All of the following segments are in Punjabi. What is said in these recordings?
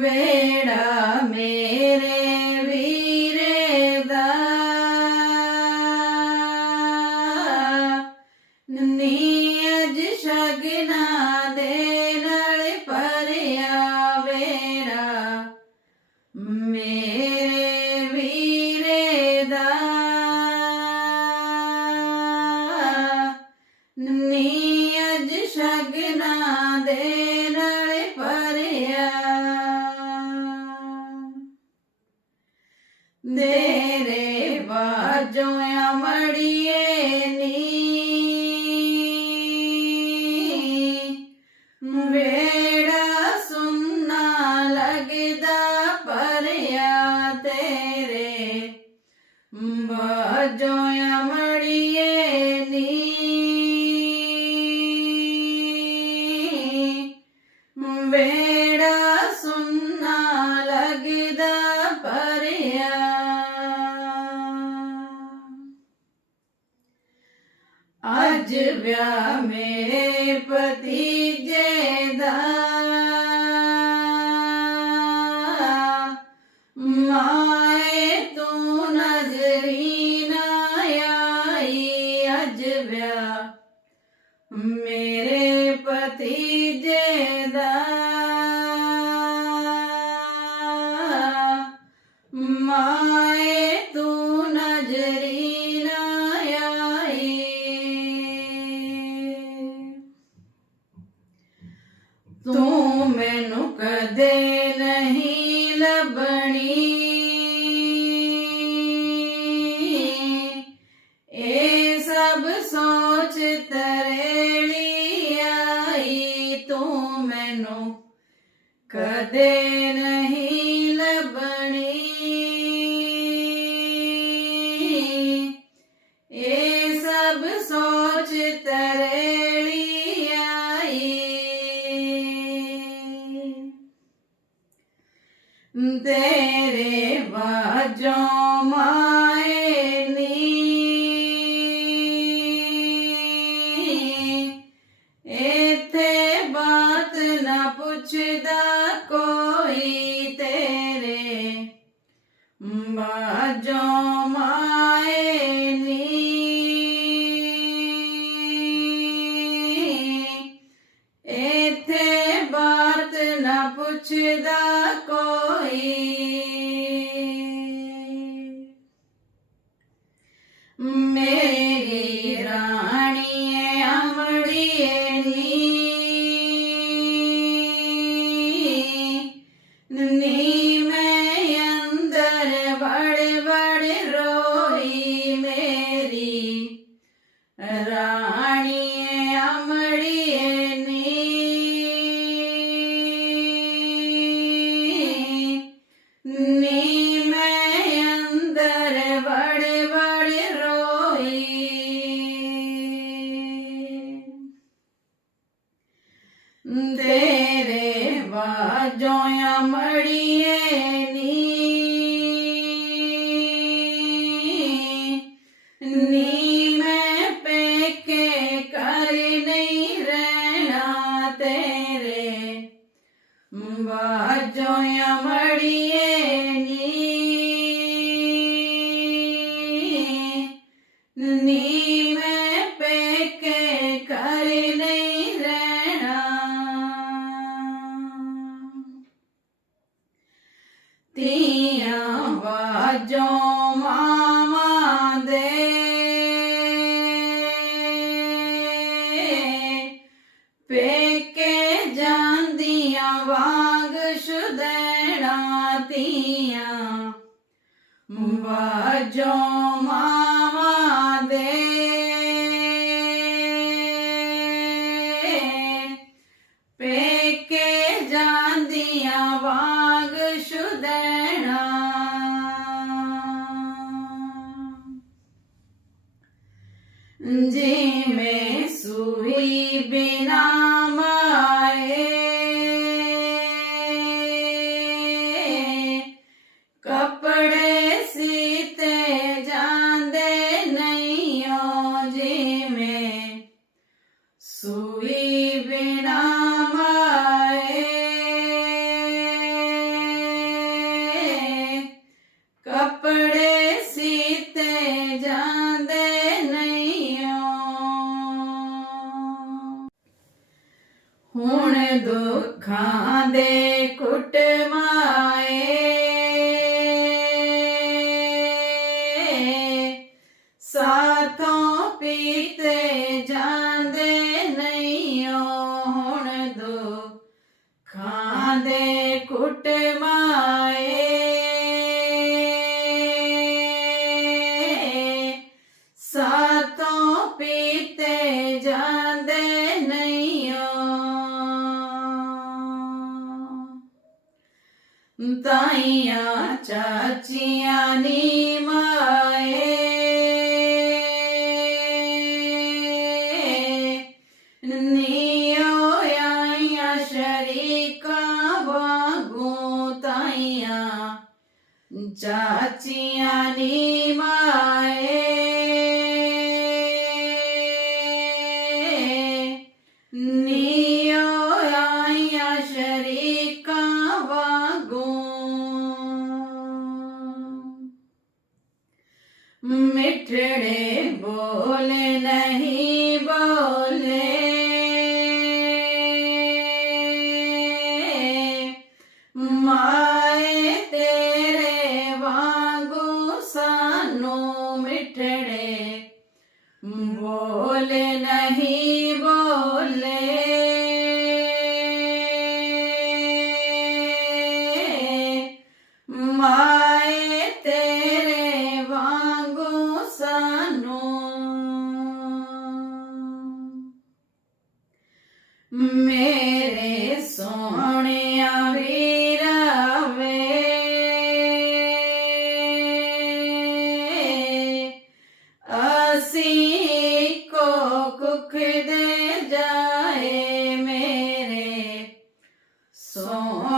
ਵੇੜਾ ਮੇਰੇ ਤੇਰੇ ਬਾਜੋਂ ਅਮੜੀਏ ਨੀ। ਵੇੜਾ ਸੁੰਨਾ ਲੱਗਦਾ ਪਰਿਆ ਤੇਰੇ ਬਾਜੋਂ ਅਮੜੀਏ ਅੱਜ ਵਿਆਹ ਮੇਰੇ ਭਤੀਜੇ ਦਾ। ਮਾਏ ਤੂੰ ਨਜ਼ਰੀ ਨਾ ਆਈ ਅੱਜ ਵਿਆਹ ਮੇਰੇ ਭਤੀਜੇ ਤੂੰ ਮੈਨੂੰ ਕਦੇ ਨਹੀਂ ਲੱਭਣੀ। ਇਹ ਸਭ ਸੋਚ ਤਰੇਲੀ ਆਈ। ਤੂੰ ਮੈਨੂੰ ਕਦੇ ਨਹੀਂ ਬਾਜੋਂ ਤੇਰੇ ਬਾਜੋਂ ਅਮੜੀਏ ਨੀ। ਨੀ ਮੈਂ ਪੇਕੇ ਕਰ ਨਹੀਂ ਰਹਿਣਾ ਤੇਰੇ। ਬਾਜੋਂ ਅਮੜੀਏ ਨੀ। ਤੀਆਂ ਬਾਜੋਂ ਮਾਵਾਂ ਦੇ। ਪੇਕੇ ਜਾਂਦੀਆਂ ਵਾਗ ਸ਼ੁਦੈਣਾ ਤੀਆਂ ਬਾਜੋਂ ਮਾਵਾਂ ਦੇ। ਜਿਵੇਂ ਸੂਈ ਬਿਨਾ ਮਾਏ। ਕਪੜੇ ਸੀਤੇ ਜਾਂਦੇ ਨਹੀਂ ਓ ਜਿਵੇਂ ਸੂਈ ਹੁਣ ਦੁੱਖਾਂ ਦੇ ਕੁੱਟ ਮਾਏ। ਸਾਥੋਂ ਪੀਤੇ ਜਾਂਦੇ ਨਹੀਂ ਹੁਣ ਦੁੱਖਾਂ ਦੇ ਕੁੱਟ ਮਾਏ માયા ચાચિયાની માએ નિયો આયા શરીકા વાગો તાયા ચાચિયાની મા ਮਿੱਠੜੇ ਬੋਲੇ ਨਹੀਂ ਬੋਲੇ। ਮਾਏ ਤੇਰੇ ਵਾਂਗੂ ਸਾਨੂੰ ਮਿੱਠੜੇ ਬੋਲੇ ਨਹੀਂ ਬੋਲੇ। ਮੇਰੇ ਸੋਹਣਿਆ ਵੀਰਾ ਵੇ। ਅਸੀਂ ਕੋ ਕੁਖ ਦੇ ਜਾਏ ਮੇਰੇ ਸੋਹਣਿਆ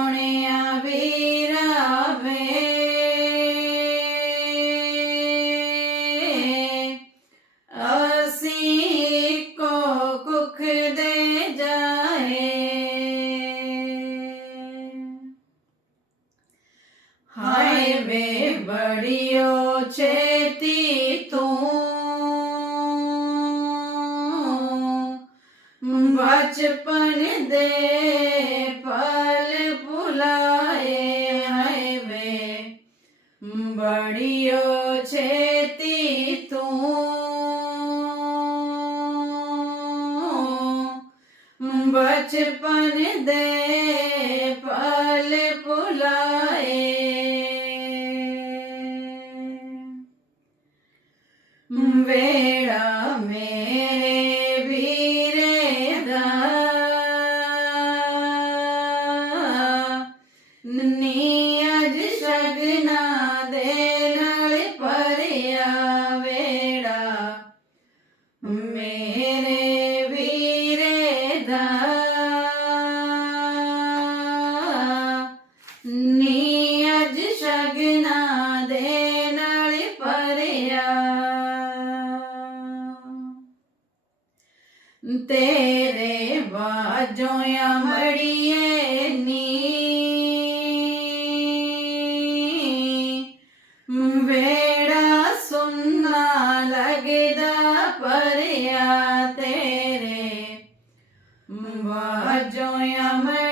હાય વે બળિયો છે તી તું બચપન દે પલ ભુલાય હાય વે બળિયો છે તી તું બચપન દે Veda me vireda Ni aj shagna de nal pariya veda me રે વાજો મળીએ ની વેડા સુના લગદા પરયા તેરે વાજો મળે